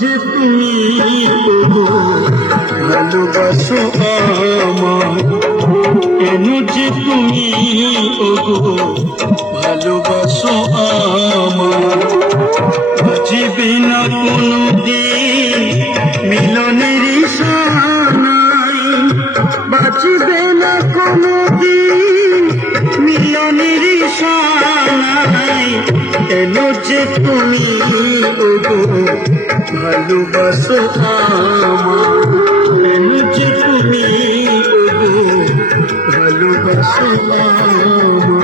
যে তুমি ভালোবাসো আমায়, কেন যে তুমি ভালোবাসো আমায়। বাজিবে না কোনো দিন মিলনের সানাই, বাজিবে না কোনো দিন মিলনের সানাই, কেন যে তুমি ভালোবাসো আমায়, কেন যে তুমি ভালোবাসো আমায়।